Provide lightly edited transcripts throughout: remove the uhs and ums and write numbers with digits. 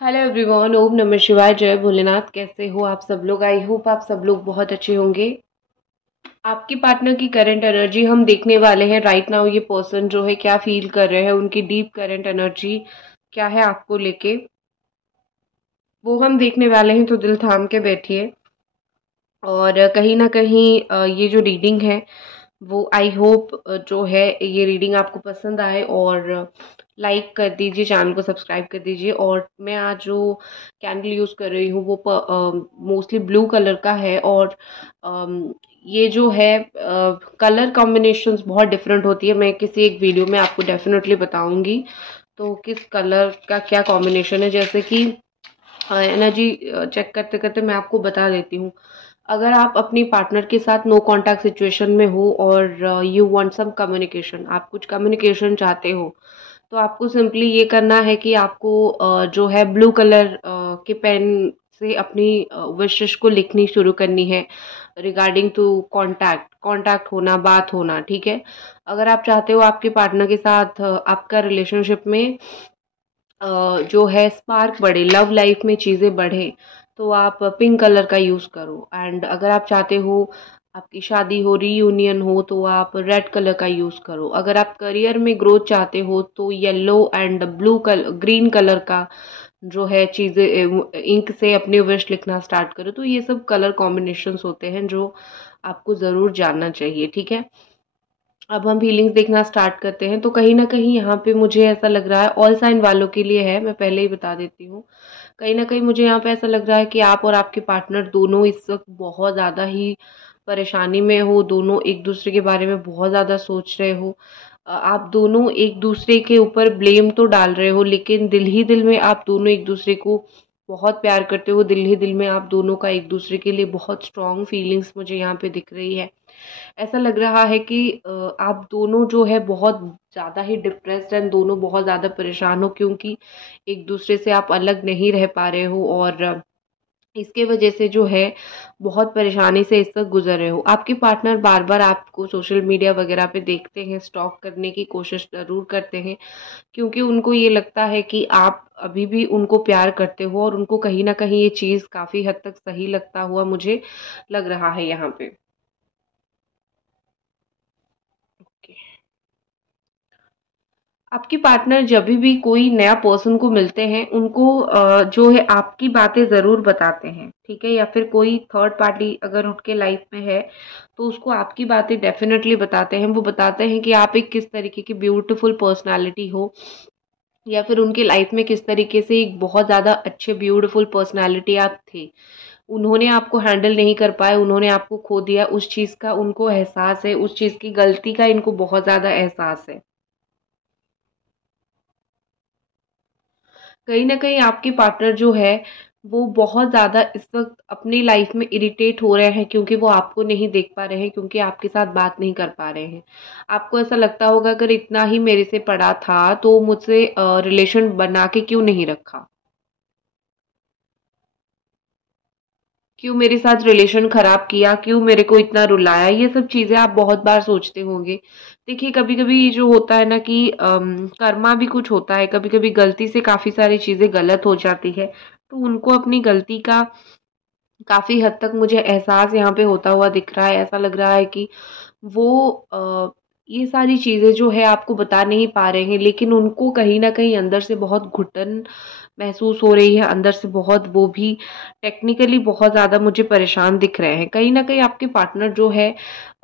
Hello everyone, ओम नमः शिवाय, जय भोलेनाथ। कैसे हो आप सब लोग? आई होप आप सब लोग बहुत अच्छे होंगे। आपकी पार्टनर की करंट एनर्जी हम देखने वाले हैं राइट नाउ। ये पर्सन जो है क्या फील कर रहे हैं, उनकी डीप करंट एनर्जी क्या है आपको लेके, वो हम देखने वाले हैं। तो दिल थाम के बैठिए। और कहीं ना कहीं ये जो रीडिंग है वो आई होप जो है ये रीडिंग आपको पसंद आए। और लाइक कर दीजिए, चैनल को सब्सक्राइब कर दीजिए। और मैं आज जो कैंडल यूज़ कर रही हूँ वो मोस्टली ब्लू कलर का है। और ये जो है कलर कॉम्बिनेशंस बहुत डिफरेंट होती है। मैं किसी एक वीडियो में आपको डेफिनेटली बताऊंगी तो किस कलर का क्या कॉम्बिनेशन है। जैसे कि एनर्जी चेक करते करते मैं आपको बता देती हूँ। अगर आप अपनी पार्टनर के साथ नो कांटेक्ट सिचुएशन में हो और यू वांट सम कम्युनिकेशन, आप कुछ कम्युनिकेशन चाहते हो, तो आपको सिंपली ये करना है कि आपको जो है ब्लू कलर के पेन से अपनी विशेष को लिखनी शुरू करनी है रिगार्डिंग टू कांटेक्ट। कांटेक्ट होना, बात होना, ठीक है। अगर आप चाहते हो आपके पार्टनर के साथ आपका रिलेशनशिप में जो है स्पार्क बढ़े, लव लाइफ में चीज़ें बढ़े, तो आप पिंक कलर का यूज़ करो। एंड अगर आप चाहते हो आपकी शादी हो, रीयूनियन हो, तो आप रेड कलर का यूज़ करो। अगर आप करियर में ग्रोथ चाहते हो तो yellow and blue colour, green colour का जो है चीज़ें इंक से अपनी विश लिखना स्टार्ट करो। तो ये सब कलर कॉम्बिनेशंस होते हैं जो आपको ज़रूर जानना चाहिए, ठीक है। अब हम फीलिंग्स देखना स्टार्ट करते हैं। तो कहीं न कहीं यहाँ पे मुझे ऐसा लग रहा है, ऑल साइन वालों के लिए है, मैं पहले ही बता देती हूँ। कहीं न कहीं मुझे यहाँ पे ऐसा लग रहा है कि आप और आपके पार्टनर दोनों इस वक़्त बहुत ज़्यादा ही परेशानी में हो, दोनों एक-दूसरे के बारे में बहुत ज़्यादा सोच रहे हो। आप दोनों एक-दूसरे के ऊपर ब्लेम तो डाल रहे हो, लेकिन दिल ही दिल में आप दोनों एक-दूसरे को बहुत प्यार करते हो। दिल ही दिल में आप दोनों का एक-दूसरे के लिए बहुत स्ट्रॉन्ग फीलिंग्स मुझे यहाँ पे दिख रही है। ऐसा लग रहा है कि आप दोनों जो है बहुत ज़्यादा ही डिप्रेस्ड एंड दोनों बहुत ज़्यादा परेशान हो, क्योंकि एक दूसरे से आप अलग नहीं रह पा रहे हो। और इसके वजह से जो है बहुत परेशानी से इस वक्त गुजर रहे हो। आपके पार्टनर बार बार आपको सोशल मीडिया वगैरह पे देखते हैं, स्टॉक करने की कोशिश ज़रूर करते हैं, क्योंकि उनको ये लगता है कि आप अभी भी उनको प्यार करते हो। और उनको कहीं ना कहीं ये चीज़ काफ़ी हद तक सही लगता हुआ मुझे लग रहा है यहाँ पे। आपकी पार्टनर जब भी कोई नया पर्सन को मिलते हैं, उनको जो है आपकी बातें ज़रूर बताते हैं, ठीक है। या फिर कोई थर्ड पार्टी अगर उनके लाइफ में है तो उसको आपकी बातें डेफिनेटली बताते हैं। वो बताते हैं कि आप एक किस तरीके की ब्यूटीफुल पर्सनालिटी हो, या फिर उनकी लाइफ में किस तरीके से एक बहुत ज़्यादा अच्छे ब्यूटीफुल पर्सनालिटी आप थे। उन्होंने आपको हैंडल नहीं कर पाए, उन्होंने आपको खो दिया, उस चीज़ का उनको एहसास है, उस चीज़ की गलती का इनको बहुत ज़्यादा एहसास है। कहीं न कहीं आपके पार्टनर जो है, वो बहुत ज़्यादा इस वक़्त अपनी लाइफ़ में इरिटेट हो रहे हैं, क्योंकि वो आपको नहीं देख पा रहे हैं, क्योंकि आपके साथ बात नहीं कर पा रहे हैं। आपको ऐसा लगता होगा अगर इतना ही मेरे से पड़ा था, तो मुझसे रिलेशन बना के क्यों नहीं रखा? क्यों मेरे साथ रिलेशन खराब किया? क्यों मेरे को इतना रुलाया? ये सब चीज़ें आप बहुत बार सोचते होंगे। देखिए, कभी-कभी ये जो होता है ना कि कर्मा भी कुछ होता है, कभी-कभी गलती से काफ़ी सारी चीज़ें गलत हो जाती है। तो उनको अपनी गलती का काफ़ी हद तक मुझे एहसास यहाँ पे होता हुआ दिख रहा है। ऐसा लग रहा है कि वो ये सारी चीज़ें जो है आपको बता नहीं पा रहे हैं, लेकिन उनको कहीं न कहीं अंदर से बहुत घुटन महसूस हो रही है, अंदर से बहुत, वो भी टेक्निकली बहुत ज़्यादा मुझे परेशान दिख रहे हैं। कहीं न कहीं आपके पार्टनर जो है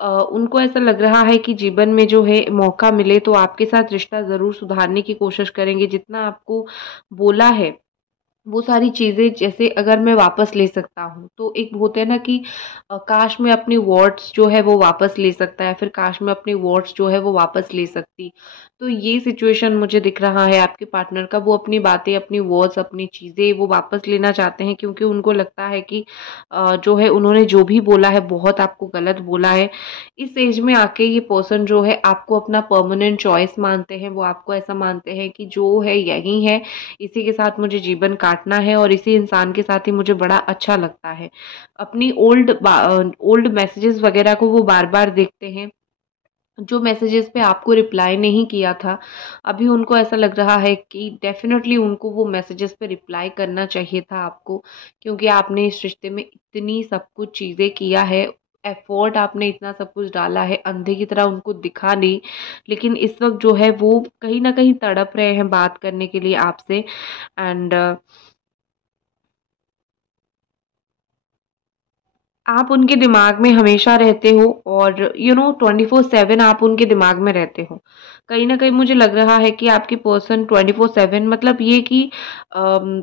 उनको ऐसा लग रहा है कि जीवन में जो है मौका मिले तो आपके साथ रिश्ता ज़रूर सुधारने की कोशिश करेंगे। जितना आपको बोला है वो सारी चीज़ें, जैसे अगर मैं वापस ले सकता हूँ, तो एक होता है ना कि काश मैं अपनी वर्ड्स जो है वो वापस ले सकता है, फिर काश मैं अपनी वर्ड्स जो है वो वापस ले सकती। तो ये सिचुएशन मुझे दिख रहा है आपके पार्टनर का। वो अपनी बातें, अपनी वर्ड्स, अपनी चीज़ें वो वापस लेना चाहते हैं, क्योंकि उनको लगता है कि जो है उन्होंने जो भी बोला है बहुत आपको गलत बोला है। इस एज में आके ये पर्सन जो है आपको अपना परमानेंट चॉइस मानते हैं। वो आपको ऐसा मानते हैं कि जो है यही है, इसी के साथ मुझे जीवन काटना है और इसी इंसान के साथ ही मुझे बड़ा अच्छा लगता है। अपनी ओल्ड मैसेजेस वगैरह को वो बार-बार देखते हैं। जो मैसेजेस पे आपको रिप्लाई नहीं किया था, अभी उनको ऐसा लग रहा है कि डेफ़िनेटली उनको वो मैसेजेस पे रिप्लाई करना चाहिए था आपको, क्योंकि आपने इस रिश्ते में इतनी सब कुछ चीज़ें किया है, एफ़र्ट आपने इतना सब कुछ डाला है, अंधे की तरह उनको दिखा नहीं, लेकिन इस वक़्त जो है वो कहीं न कहीं तड़प रहे हैं बात करने के लिए आपसे। एंड आप उनके दिमाग में हमेशा रहते हो और 24/7 आप उनके दिमाग में रहते हो। कहीं न कहीं मुझे लग रहा है कि आपकी पर्सन 24/7 मतलब ये कि अम,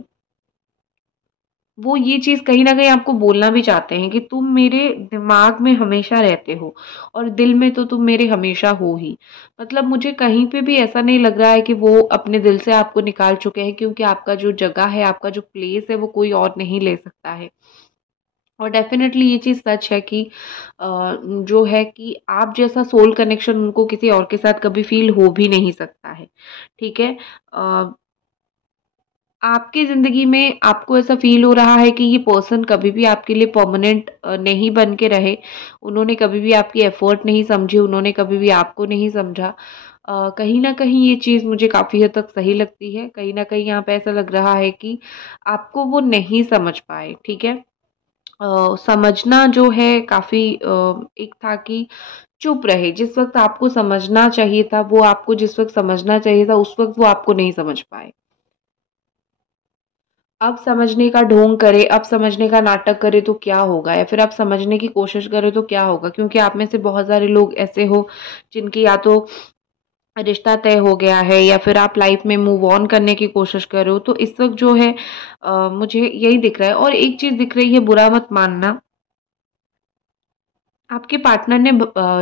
वो ये चीज़ कहीं न कहीं आपको बोलना भी चाहते हैं कि तुम मेरे दिमाग में हमेशा रहते हो और दिल में तो तुम मेरे हमेशा हो ही। मतलब मुझे कहीं पे भी ऐसा नहीं लग रहा है कि वो अपने दिल से आपको निकाल चुके हैं, क्योंकि आपका जो जगह है, आपका जो प्लेस है, वो कोई और नहीं ले सकता है। और डेफ़िनेटली ये चीज़ सच है कि जो है कि आप जैसा सोल कनेक्शन उनको किसी और के साथ कभी फ़ील हो भी नहीं सकता है, ठीक है? अ, आपकी ज़िंदगी में आपको ऐसा फ़ील हो रहा है कि ये पर्सन कभी भी आपके लिए परमानेंट नहीं बन के रहे, उन्होंने कभी भी आपकी एफ़र्ट नहीं समझी, उन्होंने कभी भी आपको नहीं समझा। कहीं न कहीं ये चीज़ मुझे काफ़ी हद तक सही लगती है, कहीं न कहीं यहाँ पे ऐसा लग रहा है कि आपको वो नहीं समझ पाए, ठीक है? समझना जो है काफ़ी एक था कि चुप रहे, जिस वक़्त आपको समझना चाहिए था, वो आपको जिस वक़्त समझना चाहिए था, उस वक़्त वो आपको नहीं समझ पाए। अब समझने का ढोंग करे, अब समझने का नाटक करे तो क्या होगा? या फिर आप समझने की कोशिश करें तो क्या होगा? क्योंकि आप में से बहुत सारे लोग ऐसे हो जिनकी या तो रिश्ता तय हो गया है या फिर आप लाइफ़ में मूव ऑन करने की कोशिश कर रहे हो। तो इस वक़्त जो है मुझे यही दिख रहा है और एक चीज़ दिख रही है, बुरा मत मानना, आपके पार्टनर ने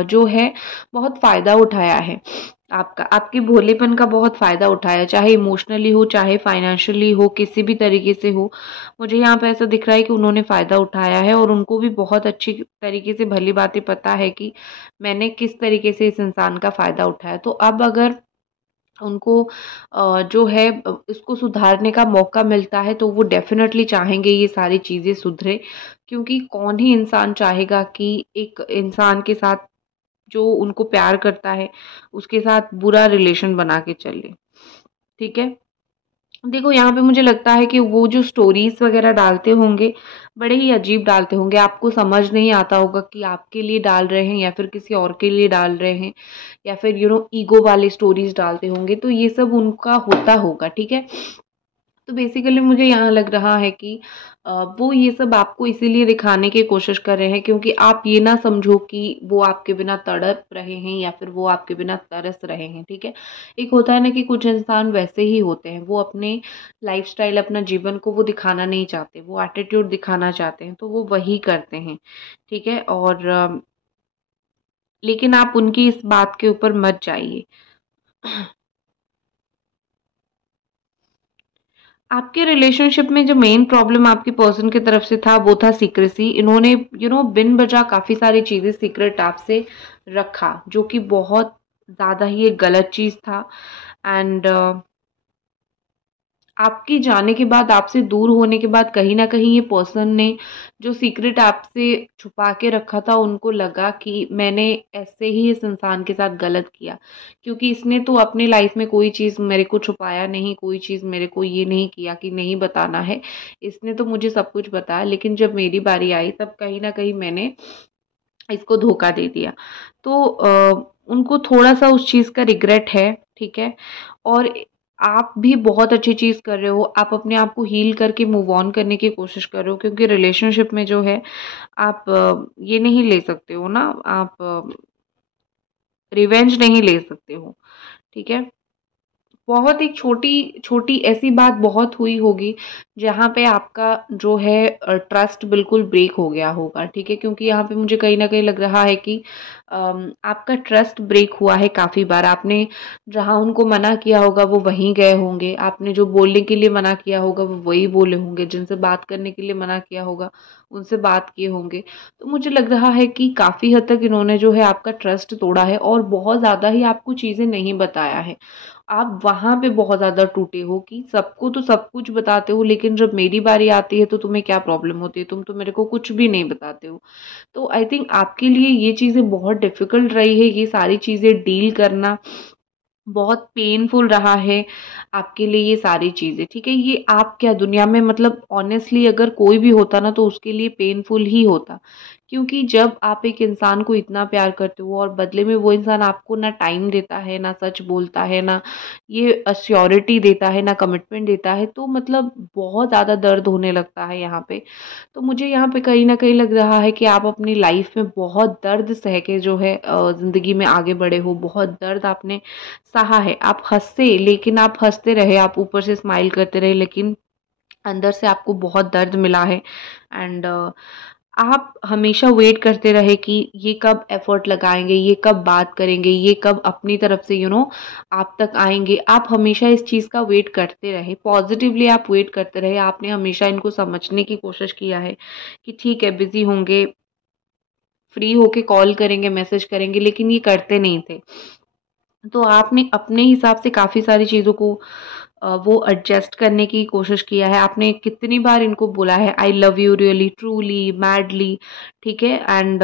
जो है बहुत फ़ायदा उठाया है आपका, आपके भोलेपन का बहुत फ़ायदा उठाया, चाहे इमोशनली हो, चाहे फाइनेंशियली हो, किसी भी तरीके से हो। मुझे यहाँ पे ऐसा दिख रहा है कि उन्होंने फ़ायदा उठाया है और उनको भी बहुत अच्छी तरीके से भली-भाँति पता है कि मैंने किस तरीके से इस इंसान का फ़ायदा उठाया। तो अब अगर उनको जो है इसको सुधारने का मौका मिलता है, तो वो डेफ़िनेटली चाहेंगे ये सारी चीज़ें सुधरे, क्योंकि कौन ही इंसान चाहेगा कि एक इंसान के साथ जो उनको प्यार करता है, उसके साथ बुरा रिलेशन बना के चले, ठीक है? देखो, यहाँ पे मुझे लगता है कि वो जो स्टोरीज़ वग़ैरह डालते होंगे, बड़े ही अजीब डालते होंगे। आपको समझ नहीं आता होगा कि आपके लिए डाल रहे हैं या फिर किसी और के लिए डाल रहे हैं, या फिर ईगो वाले स्टोरीज़ डालते होंगे, तो ये सब उनका होता होगा, ठीक है? तो बेसिकली मुझे यहाँ लग रहा है कि वो ये सब आपको इसीलिए दिखाने की कोशिश कर रहे हैं, क्योंकि आप ये ना समझो कि वो आपके बिना तड़प रहे हैं या फिर वो आपके बिना तरस रहे हैं, ठीक है? एक होता है ना कि कुछ इंसान वैसे ही होते हैं, वो अपने लाइफ़स्टाइल, अपना जीवन को वो दिखाना नहीं चाहते, वो एटीट्यूड दिखाना चाहते हैं, तो वो वही करते हैं, ठीक है? और लेकिन आप उनकी इस बात के ऊपर मत जाइए। आपके रिलेशनशिप में जो मेन प्रॉब्लम आपकी पर्सन की तरफ से था, वो था सीक्रेसी। इन्होंने बिन वजह काफ़ी सारी चीज़ें सीक्रेट आपसे रखा, जो कि बहुत ज़्यादा ही एक गलत चीज़ था। एंड आपके जाने के बाद, आपसे दूर होने के बाद, कहीं न कहीं ये पर्सन ने जो सीक्रेट आपसे छुपा के रखा था, उनको लगा कि मैंने ऐसे ही इस इंसान के साथ गलत किया। क्योंकि इसने तो अपनी लाइफ़ में कोई चीज़ मेरे को छुपाया नहीं, कोई चीज़ मेरे को ये नहीं किया कि नहीं बताना है। इसने तो मुझे सब कुछ बताया, लेकिन जब मेरी बारी आई तब कहीं न कहीं मैंने इसको धोखा दे दिया। तो उनको थोड़ा-सा उस चीज़ का रिग्रेट है, ठीक है? और आप भी बहुत अच्छी चीज़ कर रहे हो, आप अपने आप को हील करके मूव ऑन करने की कोशिश कर रहे हो, क्योंकि रिलेशनशिप में जो है आप ये नहीं ले सकते हो ना, आप रिवेंज नहीं ले सकते हो, ठीक है? बहुत एक छोटी-छोटी ऐसी बात बहुत हुई होगी, जहाँ पे आपका जो है ट्रस्ट बिल्कुल ब्रेक हो गया होगा, ठीक है? क्योंकि यहाँ पे मुझे कहीं न कहीं लग रहा है कि आपका ट्रस्ट ब्रेक हुआ है काफ़ी बार। आपने जहाँ उनको मना किया होगा, वो वहीं गए होंगे। आपने जो बोलने के लिए मना किया होगा, वो वही बोले होंगे। जिनसे बात करने के लिए मना किया होगा, उनसे बात किए होंगे। तो मुझे लग रहा है कि काफ़ी हद तक इन्होंने जो है आपका ट्रस्ट तोड़ा है और बहुत ज़्यादा ही आपको चीज़ें नहीं बताया है। आप वहाँ पे बहुत ज़्यादा टूटे हो कि सबको तो सब कुछ बताते हो, लेकिन जब मेरी बारी आती है तो तुम्हें क्या प्रॉब्लम होती है, तुम तो मेरे को कुछ भी नहीं बताते हो। तो आई थिंक आपके लिए ये चीज़ें बहुत डिफ़िकल्ट रही है, ये सारी चीज़ें डील करना बहुत पेनफुल रहा है आपके लिए ये सारी चीज़ें, ठीक है? ये आप क्या दुनिया में मतलब ऑनेस्टली अगर कोई भी होता ना तो उसके लिए पेनफुल ही होता। क्योंकि जब आप एक इंसान को इतना प्यार करते हो और बदले में वो इंसान आपको ना टाइम देता है, ना सच बोलता है, ना ये एश्योरिटी देता है, ना कमिटमेंट देता है, तो मतलब बहुत ज़्यादा दर्द होने लगता है यहाँ पे। तो मुझे यहाँ पे कहीं न कहीं लग रहा है कि आप अपनी लाइफ़ में बहुत दर्द सह के जो है ज़िंदगी में आगे बढ़े हो, बहुत दर्द आपने सहा है। आप हँसे, लेकिन आप हँसते रहे, आप ऊपर से स्माइल करते रहे, लेकिन अंदर से आपको बहुत दर्द मिला है। एंड आप हमेशा वेट करते रहे कि ये कब एफर्ट लगाएँगे, ये कब बात करेंगे, ये कब अपनी तरफ से आप तक आएँगे। आप हमेशा इस चीज़ का वेट करते रहे, पॉज़िटिवली आप वेट करते रहे। आपने हमेशा इनको समझने की कोशिश किया है कि ठीक है, बिज़ी होंगे, फ्री होके कॉल करेंगे, मैसेज करेंगे, लेकिन ये करते नहीं थे। तो आपने अपने हिसाब से काफ़ी सारी चीज़ों को वो एडजस्ट करने की कोशिश किया है। आपने कितनी बार इनको बोला है I love you really, truly, madly, ठीक है? एंड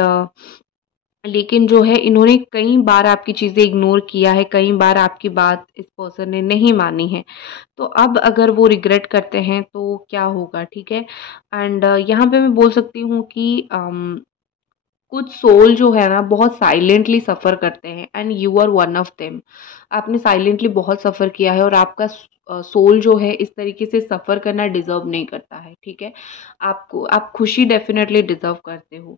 लेकिन जो है इन्होंने कई बार आपकी चीज़ें इग्नोर किया है, कई बार आपकी बात इस पर्सन ने नहीं मानी है। तो अब अगर वो रिग्रेट करते हैं तो क्या होगा, ठीक है? एंड यहाँ पे मैं बोल सकती हूँ कि कुछ सोल जो है ना बहुत साइलेंटली सफ़र करते हैं and you are one of them. आपने साइलेंटली बहुत सफ़र किया है और आपका सोल जो है इस तरीके से सफ़र करना डिज़र्व नहीं करता है, ठीक है? आप खुशी डेफ़िनेटली डिज़र्व करते हो।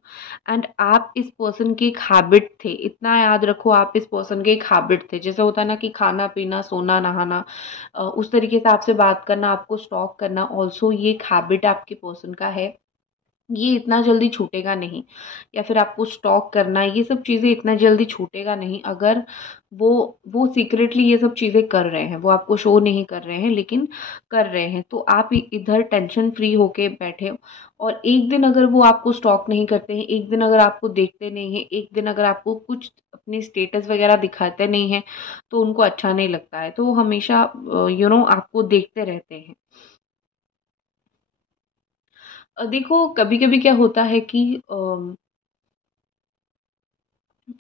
एंड आप इस पर्सन की एक हैबिट थे, इतना याद रखो आप इस पर्सन के एक हैबिट थे। जैसे होता है ना कि खाना-पीना, सोना, नहाना उस तरीके से आपसे बात करना, आपको स्टॉक करना ऑल्सो ये एक हैबिट आपके पर्सन का है। ये इतना जल्दी छूटेगा नहीं, या फिर आपको स्टॉक करना, ये सब चीज़ें इतना जल्दी छूटेगा नहीं अगर वो वो सीक्रेटली ये सब चीज़ें कर रहे हैं। वो आपको शो नहीं कर रहे हैं, लेकिन कर रहे हैं। तो आप इधर टेंशन फ्री होके बैठे हो और एक दिन अगर वो आपको स्टॉक नहीं करते हैं, एक दिन अगर आपको देखते नहीं हैं, एक दिन अगर आपको कुछ अपनी स्टेटस वगैरह दिखाते नहीं हैं, तो उनको अच्छा नहीं लगता है। तो वो हमेशा आपको देखते रहते हैं। देखो कभी-कभी क्या होता है कि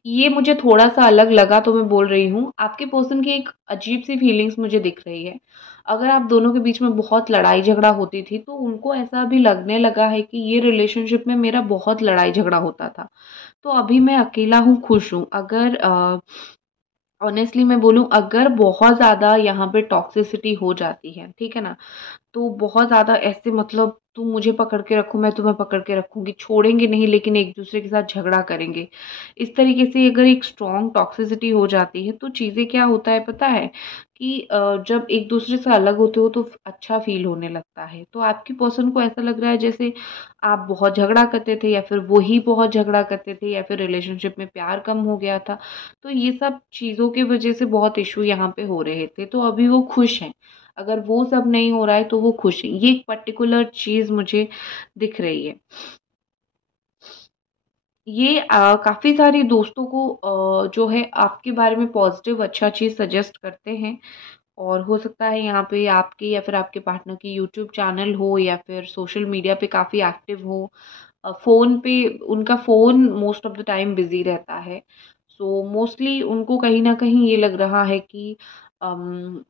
ये मुझे थोड़ा-सा अलग लगा तो मैं बोल रही हूँ। आपके पर्सन की एक अजीब-सी फीलिंग्स मुझे दिख रही है। अगर आप दोनों के बीच में बहुत लड़ाई-झगड़ा होती थी, तो उनको ऐसा अभी लगने लगा है कि ये रिलेशनशिप में मेरा बहुत लड़ाई-झगड़ा होता था। तो अभी मैं अकेला हूँ, खुश हूँ। अगर ऑनेस्टली मैं बोलूँ, अगर बहुत ज़्यादा यहाँ पे टॉक्सिसिटी हो जाती है, ठीक है ना? तो बहुत ज़्यादा ऐसे मतलब तुम मुझे पकड़ के रखो, मैं तुम्हें पकड़ के रखूँगी, छोड़ेंगे नहीं लेकिन एक-दूसरे के साथ झगड़ा करेंगे। इस तरीके से अगर एक स्ट्रॉन्ग टॉक्सिसिटी हो जाती है, तो चीज़ें क्या होता है पता है? कि जब एक-दूसरे से अलग होते हो तो अच्छा फ़ील होने लगता है। तो आपकी पर्सन को ऐसा लग रहा है जैसे आप बहुत झगड़ा करते थे या फिर वो ही बहुत झगड़ा करते थे या फिर रिलेशनशिप में प्यार कम हो गया था। तो ये सब चीज़ों की वज़ह से बहुत इश्यू यहाँ पे हो रहे थे, तो अभी वो खुश हैं। अगर वो सब नहीं हो रहा है तो वो खुश हैं। ये एक पर्टिकुलर चीज़ मुझे दिख रही है। ये काफ़ी सारे दोस्तों को जो है आपके बारे में पॉज़िटिव अच्छा चीज़ सजेस्ट करते हैं और हो सकता है यहाँ पे आपके या फिर आपके पार्टनर की यूट्यूब चैनल हो या फिर सोशल मीडिया पे काफ़ी एक्टिव हो। फ़ोन पे उनका phone most of the time busy रहता है। सो मोस्टली उनको कहीं न कहीं ये लग रहा है कि अम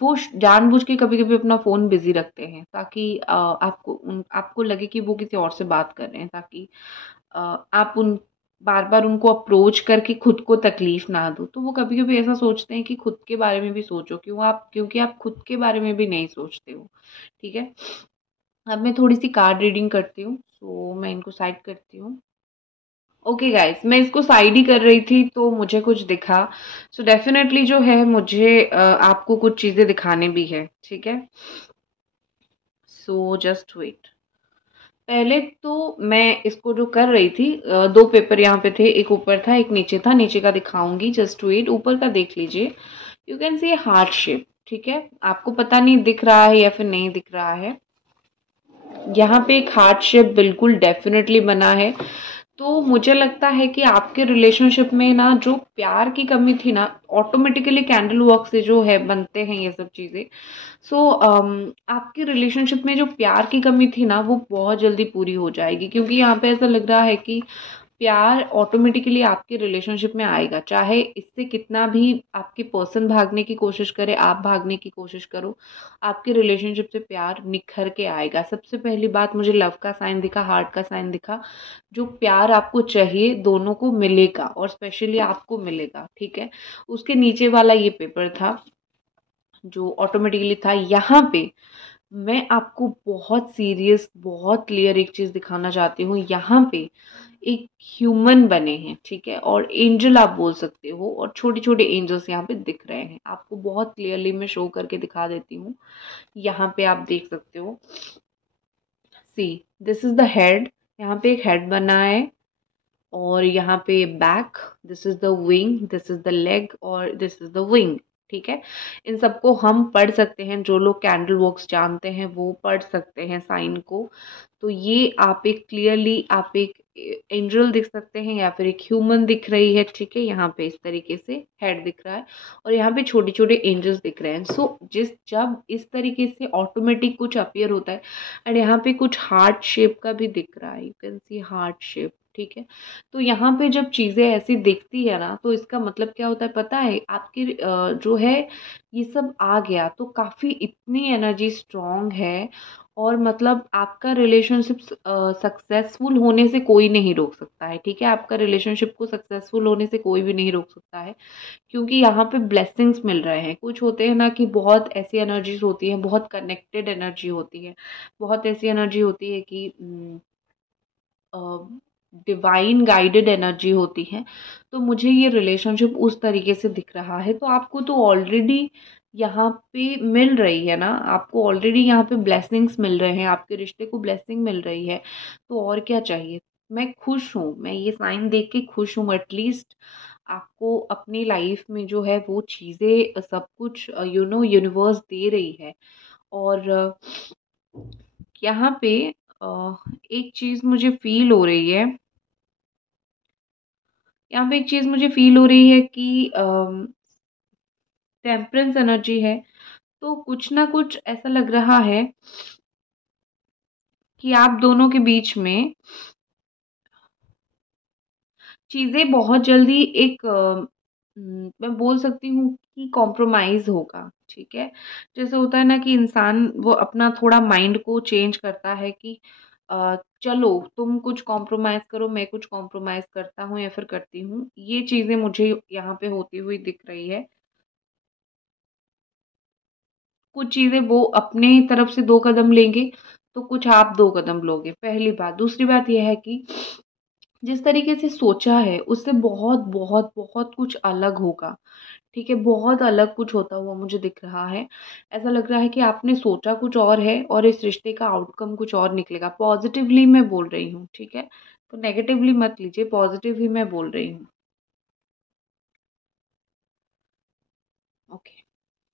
वो जानबूझ के कभी-कभी अपना फ़ोन बिज़ी रखते हैं ताकि आपको लगे कि वो किसी और से बात कर रहे हैं, ताकि आप उन बार-बार उनको अप्रोच करके खुद को तकलीफ़ ना दो। तो वो कभी-कभी ऐसा सोचते हैं कि खुद के बारे में भी सोचो, क्योंकि आप खुद के बारे में भी नहीं सोचते हो, ठीक है? अब मैं थोड़ी-सी कार्ड रीडिंग करती हूँ, सो मैं इनको साइड करती हूँ। ओके गाइस, मैं इसको साइड ही कर रही थी तो मुझे कुछ दिखा। सो डेफ़िनेटली जो है मुझे आपको कुछ चीज़ें दिखाने भी है, ठीक है? So just wait. पहले तो मैं इसको जो कर रही थी 2 पेपर यहाँ पे थे, एक ऊपर था, एक नीचे था। नीचे का दिखाऊँगी, जस्ट वेट। ऊपर का देख लीजिए। You can see a heart shape, ठीक है? आपको पता नहीं दिख रहा है या फिर नहीं दिख रहा है। यहाँ पे एक हार्ट शेप बिल्कुल डेफ़िनेटली बना है। तो मुझे लगता है कि आपके रिलेशनशिप में ना जो प्यार की कमी थी ना, ऑटोमेटिकली कैंडल वर्क से जो है बनते हैं ये सब चीज़ें। सो आपके रिलेशनशिप में जो प्यार की कमी थी ना वो बहुत जल्दी पूरी हो जाएगी, क्योंकि यहाँ पे ऐसा लग रहा है कि प्यार ऑटोमेटिकली आपके रिलेशनशिप में आएगा, चाहे इससे कितना भी आपके पर्सन भागने की कोशिश करे, आप भागने की कोशिश करो, आपके रिलेशनशिप से प्यार निखर के आएगा। सबसे पहली बात, मुझे लव का साइन दिखा, हार्ट का साइन दिखा। जो प्यार आपको चाहिए दोनों को मिलेगा, और स्पेशली आपको मिलेगा, ठीक है। उसके नीचे वाला ये पेपर था जो ऑटोमेटिकली था। यहाँ पे मैं आपको बहुत सीरियस, बहुत क्लियर एक चीज दिखाना चाहती हूँ। यहाँ पे एक ह्यूमन बने हैं, ठीक है, और एंजल आप बोल सकते हो, और छोटे छोटे एंजल्स यहाँ पे दिख रहे हैं आपको। बहुत क्लियरली मैं शो करके दिखा देती हूँ। यहाँ पे आप देख सकते हो, सी, दिस इज द हेड। यहाँ पे एक हेड बना है, और यहाँ पे back, this is the wing, this is the leg, और दिस इज द विंग, ठीक है। इन सबको हम पढ़ सकते हैं, जो लोग कैंडल वर्क्स जानते हैं वो पढ़ सकते हैं साइन को। तो ये आप एक क्लियरली आप एक एंजल दिख सकते हैं, या फिर एक ह्यूमन दिख रही है, ठीक है। यहाँ पे इस तरीके से हेड दिख रहा है, और यहाँ पे छोटे छोटे एंजल्स दिख रहे हैं। सो जब इस तरीके से ऑटोमेटिक कुछ अपीयर होता है, एंड यहाँ पे कुछ हार्ट शेप का भी दिख रहा है, you can see heart shape, ठीक है। तो यहाँ पे जब चीज़ें ऐसी दिखती है ना, तो इसका मतलब क्या होता है पता है, आपकी जो है ये सब आ गया तो काफ़ी इतनी एनर्जी स्ट्रांग है, और मतलब आपका रिलेशनशिप सक्सेसफुल होने से कोई नहीं रोक सकता है, ठीक है। आपका रिलेशनशिप को सक्सेसफुल होने से कोई भी नहीं रोक सकता है, क्योंकि यहाँ पे ब्लेसिंग्स मिल रहे हैं। कुछ होते हैं ना कि बहुत ऐसी एनर्जीज होती हैं, बहुत कनेक्टेड एनर्जी होती है, बहुत ऐसी एनर्जी होती है कि डिवाइन गाइडेड एनर्जी होती है। तो मुझे ये रिलेशनशिप उस तरीके से दिख रहा है। तो आपको तो ऑलरेडी यहाँ पे मिल रही है ना, आपको ऑलरेडी यहाँ पे ब्लेसिंग्स मिल रहे हैं, आपके रिश्ते को ब्लेसिंग मिल रही है। तो और क्या चाहिए। मैं खुश हूँ, मैं ये साइन देख के खुश हूँ। एटलीस्ट आपको अपनी लाइफ में जो है वो चीज़ें सब कुछ यूनिवर्स दे रही है। और यहाँ पे एक चीज़ मुझे फील हो रही है, यहाँ पे एक चीज़ मुझे फील हो रही है कि टेम्परेंस एनर्जी है। तो कुछ ना कुछ ऐसा लग रहा है कि आप दोनों के बीच में चीज़ें बहुत जल्दी एक मैं बोल सकती हूँ कि कॉम्प्रोमाइज़ होगा, ठीक है। जैसे होता है ना कि इंसान वो अपना थोड़ा माइंड को चेंज करता है कि चलो तुम कुछ कॉम्प्रोमाइज़ करो, मैं कुछ कॉम्प्रोमाइज़ करता हूँ या फिर करती हूँ। ये चीज़ें मुझे यहाँ पे होती हुई दिख रही है। कुछ चीज़ें वो अपने तरफ से 2 कदम लेंगे, तो कुछ आप 2 कदम लोगे, पहली बात। दूसरी बात ये है कि जिस तरीके से सोचा है, उससे बहुत, बहुत, बहुत कुछ अलग होगा, ठीक है? बहुत अलग कुछ होता हुआ मुझे दिख रहा है। ऐसा लग रहा है कि आपने सोचा कुछ और है, और इस रिश्ते का आउटकम कुछ और निकलेगा। पॉज़िटिवली मैं बोल रही हूँ, ठीक है? तो नेगेटिवली मत लीजिए, पॉज़िटिव ही मैं बोल रही हूँ। ओके,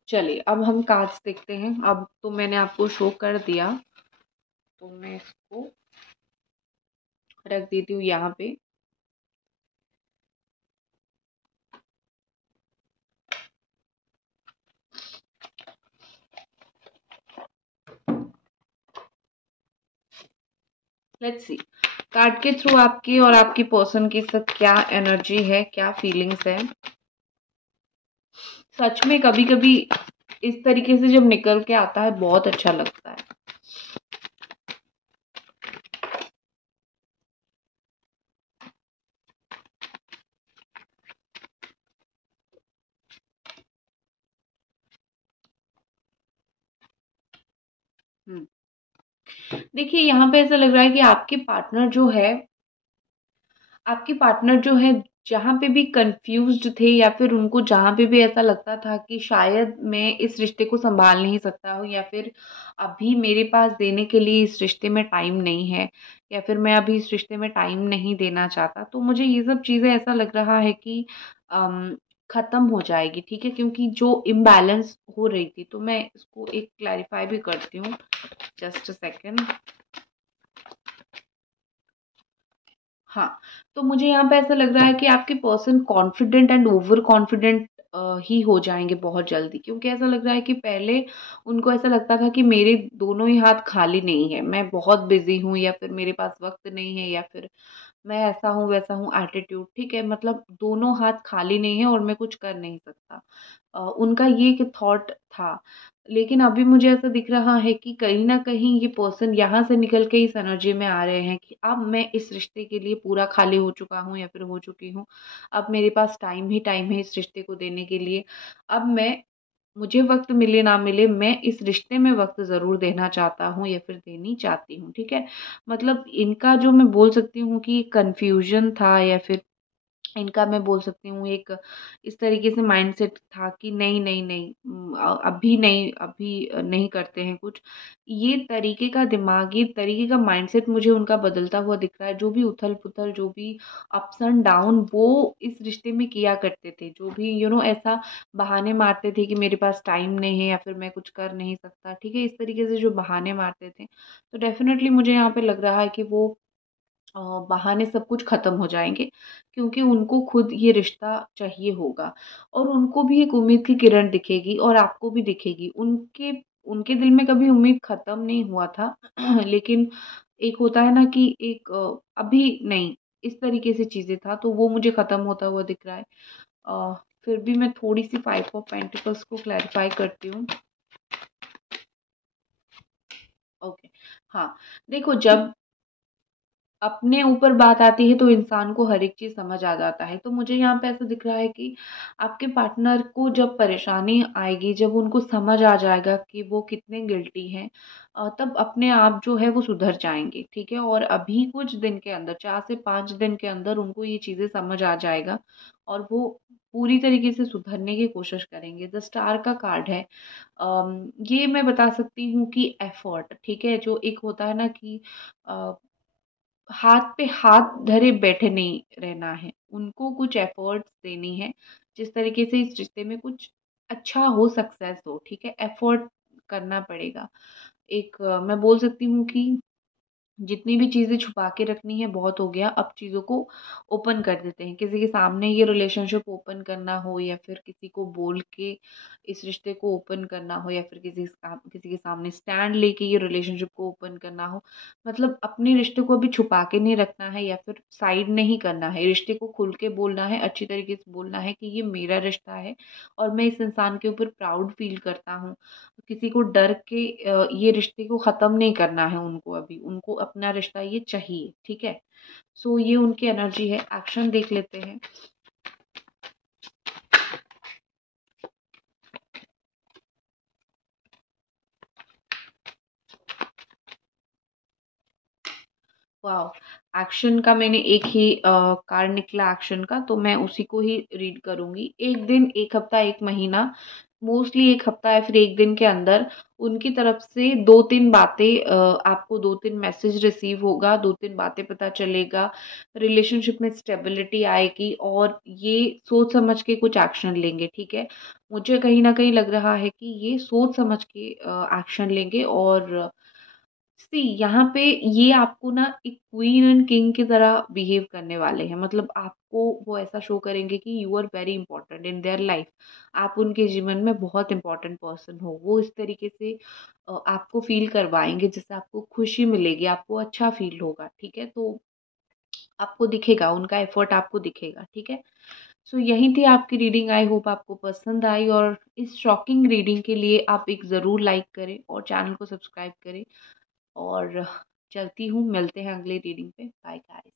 चलिए अब हम कार्ड्स देखते हैं। अब तो मैंने आपको शो कर दिया, तो मैं इसको रख देती हूँ यहाँ पे। लेट्स सी कार्ड के थ्रू आपकी और आपकी पर्सन की सब क्या एनर्जी है, क्या फीलिंग्स है। सच में कभी कभी इस तरीके से जब निकल के आता है बहुत अच्छा लगता है। देखिए यहाँ पे ऐसा लग रहा है कि आपके पार्टनर जो है जहाँ पे भी कंफ्यूज्ड थे, या फिर उनको जहाँ पे भी ऐसा लगता था कि शायद मैं इस रिश्ते को संभाल नहीं सकता हूँ, या फिर अभी मेरे पास देने के लिए इस रिश्ते में टाइम नहीं है, या फिर मैं अभी इस रिश्ते में टाइम नहीं देना चाहता, तो मुझे ये सब चीज़ें ऐसा लग रहा है कि ख़त्म हो जाएगी, ठीक है। क्योंकि जो इम्बैलेंस हो रही थी, तो मैं इसको एक क्लैरिफाई भी करती हूँ, जस्ट अ सेकेंड। हाँ, तो मुझे यहाँ पे ऐसा लग रहा है कि आपके person confident and over confident ही हो जाएँगे बहुत जल्दी, क्योंकि ऐसा लग रहा है कि पहले उनको ऐसा लगता था कि मेरे दोनों ही हाथ खाली नहीं है, मैं बहुत बिज़ी हूँ या फिर मेरे पास वक़्त नहीं है या फिर मैं ऐसा हूँ, वैसा हूँ एटीट्यूड, ठीक है? मतलब दोनों हाथ खाली नहीं है और मैं कुछ कर नहीं सकता। उनका ये एक थॉट था। लेकिन अभी मुझे ऐसा दिख रहा है कि कहीं न कहीं ये पर्सन यहाँ से निकल के इस एनर्जी में आ रहे हैं कि अब मैं इस रिश्ते के लिए पूरा खाली हो चुका हूँ या फिर हो चुकी हूँ। अब मेरे पास टाइम ही टाइम है इस रिश्ते को देने के लिए। अब मैं मुझे वक़्त मिले ना मिले, मैं इस रिश्ते में वक़्त ज़रूर देना चाहता हूँ या फिर देनी चाहती हूँ, ठीक है? मतलब इनका जो मैं बोल सकती हूँ कि कन्फ्यूज़न था या फिर इनका मैं बोल सकती हूँ एक इस तरीके से माइंडसेट था कि नहीं, नहीं, नहीं अभी नहीं, अभी नहीं करते हैं कुछ। ये तरीके का दिमाग, ये तरीके का माइंडसेट मुझे उनका बदलता हुआ दिख रहा है। जो भी उथल-पुथल, जो भी अप्स एंड डाउन वो इस रिश्ते में किया करते थे। जो भी ऐसा बहाने मारते थे कि मेरे पास टाइम नहीं है या फिर मैं कुछ कर नहीं सकता, ठीक है? इस तरीके से जो बहाने मारते थे, तो डेफ़िनेटली मुझे यहाँ पे लग रहा है कि वो अ, बहाने सब कुछ ख़त्म हो जाएँगे, क्योंकि उनको खुद ये रिश्ता चाहिए होगा और उनको भी एक उम्मीद की किरण दिखेगी और आपको भी दिखेगी। उनके उनके दिल में कभी उम्मीद ख़त्म नहीं हुआ था लेकिन एक होता है ना कि एक अभी नहीं, इस तरीके से चीज़ें था, तो वो मुझे ख़त्म होता हुआ दिख रहा है। अ, फिर भी मैं थोड़ी-सी 5 ऑफ पेंटिकल्स को क्लैरिफ़ाई करती हूँ। ओके, हाँ, देखो जब अपने ऊपर बात आती है तो इंसान को हर एक चीज़ समझ आ जाता है। तो मुझे यहाँ पे ऐसा दिख रहा है कि आपके पार्टनर को जब परेशानी आएगी, जब उनको समझ आ जाएगा कि वो कितने गिल्टी हैं तब अपने आप जो है वो सुधर जाएँगे, ठीक है? और अभी कुछ दिन के अंदर 4 से 5 दिन के अंदर उनको ये चीज़ें समझ आ जाएगा और वो पूरी तरीके से सुधरने की कोशिश करेंगे। द स्टार का कार्ड है। ये मैं बता सकती हूँ कि एफर्ट, ठीक है? जो एक होता है ना कि अ हाथ पे हाथ धरे बैठे नहीं रहना है। उनको कुछ एफ़र्ट्स देनी है, जिस तरीके से इस रिश्ते में कुछ अच्छा हो, सक्सेस हो, ठीक है? एफ़र्ट करना पड़ेगा। एक मैं बोल सकती हूँ कि जितनी भी चीज़ें छुपा के रखनी है बहुत हो गया, अब चीज़ों को ओपन कर देते हैं। किसी के सामने ये रिलेशनशिप ओपन करना हो या फिर किसी को बोल के इस रिश्ते को ओपन करना हो या फिर किसी के सामने स्टैंड लेके ये रिलेशनशिप को ओपन करना हो। मतलब अपने रिश्ते को अभी छुपा के नहीं रखना है या फिर साइड नहीं करना है। रिश्ते को खुल के बोलना है, अच्छी तरीके से बोलना है कि ये मेरा रिश्ता है और मैं इस इंसान के ऊपर प्राउड फ़ील करता हूँ। किसी को डर के ये रिश्ते को ख़त्म नहीं करना है उनको अभी, उनको अपना रिश्ता ये चाहिए, ठीक है? सो ये उनकी एनर्जी है, एक्शन देख लेते हैं। वाओ! एक्शन का मैंने एक ही कार्ड निकला एक्शन का, तो मैं उसी को ही रीड करूँगी। 1 दिन, 1 हफ्ता, 1 महीना, मोस्टली 1 हफ्ता या फिर 1 दिन के अंदर उनकी तरफ से 2-3 बातें आपको 2-3 मैसेज रिसीव होगा, 2-3 बातें पता चलेगा, रिलेशनशिप में स्टेबिलिटी आएगी और ये सोच समझ के कुछ एक्शन लेंगे, ठीक है? मुझे कहीं न कहीं लग रहा है कि ये सोच समझ के एक्शन लेंगे और सी यहाँ पे ये आपको ना एक क्वीन एंड किंग की तरह बिहेव करने वाले हैं, मतलब आपको वो ऐसा शो करेंगे कि you are very important in their life. आप उनके जीवन में बहुत इंपॉर्टेंट पर्सन हो, वो इस तरीके से आपको फील करवाएंगे जिससे आपको खुशी मिलेगी, आपको अच्छा फील होगा, ठीक है? तो आपको दिखेगा, उनका एफर्ट आपको दिखेगा, ठीक है? सो यही थी आपकी रीडिंग, आई होप आपको पसंद आई और इस शॉकिंग रीडिंग के लिए आप एक ज़रूर लाइक करें और चैनल को सब्सक्राइब करें और चलती हूँ, मिलते हैं अगली रीडिंग पे। Bye guys.